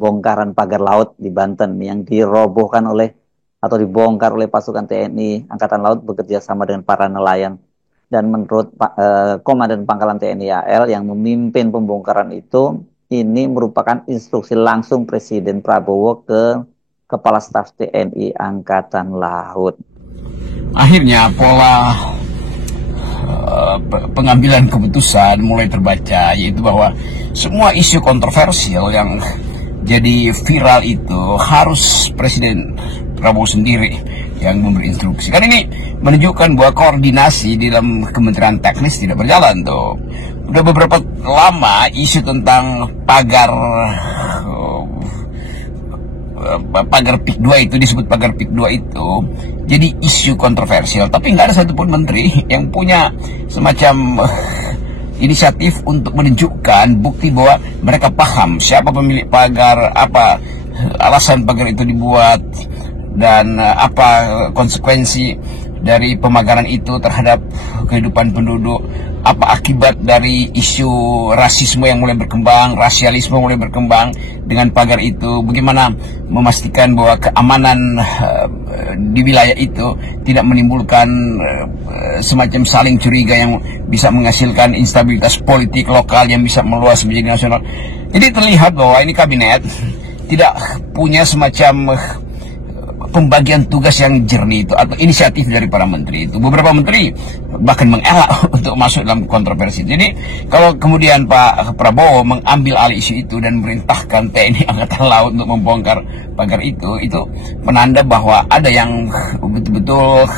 bongkaran pagar laut di Banten yang dirobohkan oleh atau dibongkar oleh pasukan TNI Angkatan Laut bekerja sama dengan para nelayan. Dan menurut Komandan Pangkalan TNI AL yang memimpin pembongkaran itu, ini merupakan instruksi langsung Presiden Prabowo ke Kepala Staf TNI Angkatan Laut. Akhirnya pola pengambilan keputusan mulai terbaca, yaitu bahwa semua isu kontroversial yang jadi viral itu harus Presiden Prabowo sendiri yang memberi instruksi. Kan ini menunjukkan bahwa koordinasi di dalam Kementerian Teknis tidak berjalan tuh. Udah beberapa lama isu tentang pagar PIK 2 itu disebut pagar PIK 2 itu jadi isu kontroversial, tapi nggak ada satupun menteri yang punya semacam inisiatif untuk menunjukkan bukti bahwa mereka paham siapa pemilik pagar, apa alasan pagar itu dibuat, dan apa konsekuensi dari pemagaran itu terhadap kehidupan penduduk, apa akibat dari isu rasisme yang mulai berkembang, rasialisme mulai berkembang dengan pagar itu, bagaimana memastikan bahwa keamanan di wilayah itu tidak menimbulkan semacam saling curiga yang bisa menghasilkan instabilitas politik lokal yang bisa meluas menjadi nasional. Jadi terlihat bahwa ini kabinet tidak punya semacam pembagian tugas yang jernih itu atau inisiatif dari para menteri itu. Beberapa menteri bahkan mengelak untuk masuk dalam kontroversi. Jadi kalau kemudian Pak Prabowo mengambil alih isu itu dan memerintahkan TNI Angkatan Laut untuk membongkar pagar itu menanda bahwa ada yang betul-betul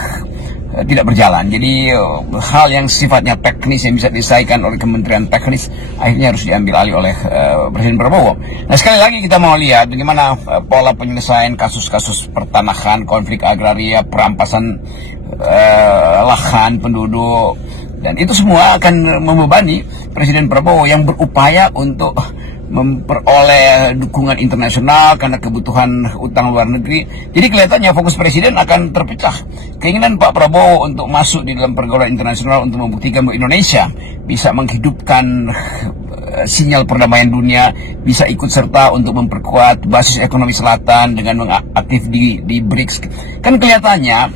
tidak berjalan. Jadi hal yang sifatnya teknis yang bisa diselesaikan oleh Kementerian Teknis akhirnya harus diambil alih oleh Presiden Prabowo. Nah, sekali lagi kita mau lihat bagaimana pola penyelesaian kasus-kasus pertanahan, konflik agraria, perampasan lahan penduduk, dan itu semua akan membebani Presiden Prabowo yang berupaya untuk memperoleh dukungan internasional karena kebutuhan utang luar negeri. Jadi kelihatannya fokus Presiden akan terpecah. Keinginan Pak Prabowo untuk masuk di dalam pergaulan internasional untuk membuktikan bahwa Indonesia bisa menghidupkan sinyal perdamaian dunia, bisa ikut serta untuk memperkuat basis ekonomi selatan dengan mengaktif di BRICS. Kan kelihatannya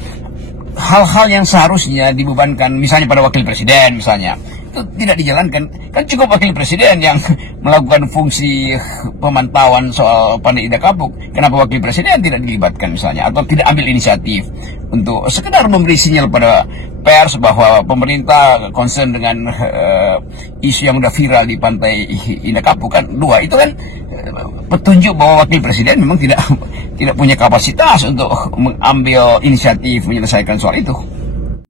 hal-hal yang seharusnya dibebankan misalnya pada wakil presiden misalnya, itu tidak dijalankan. Kan cukup wakil presiden yang melakukan fungsi pemantauan soal Pandai Indah Kapuk. Kenapa wakil presiden tidak dilibatkan misalnya, atau tidak ambil inisiatif untuk sekedar memberi sinyal pada pers bahwa pemerintah concern dengan isu yang sudah viral di Pantai Indah Kapuk? Kan dua itu kan petunjuk bahwa wakil presiden memang tidak punya kapasitas untuk mengambil inisiatif menyelesaikan soal itu.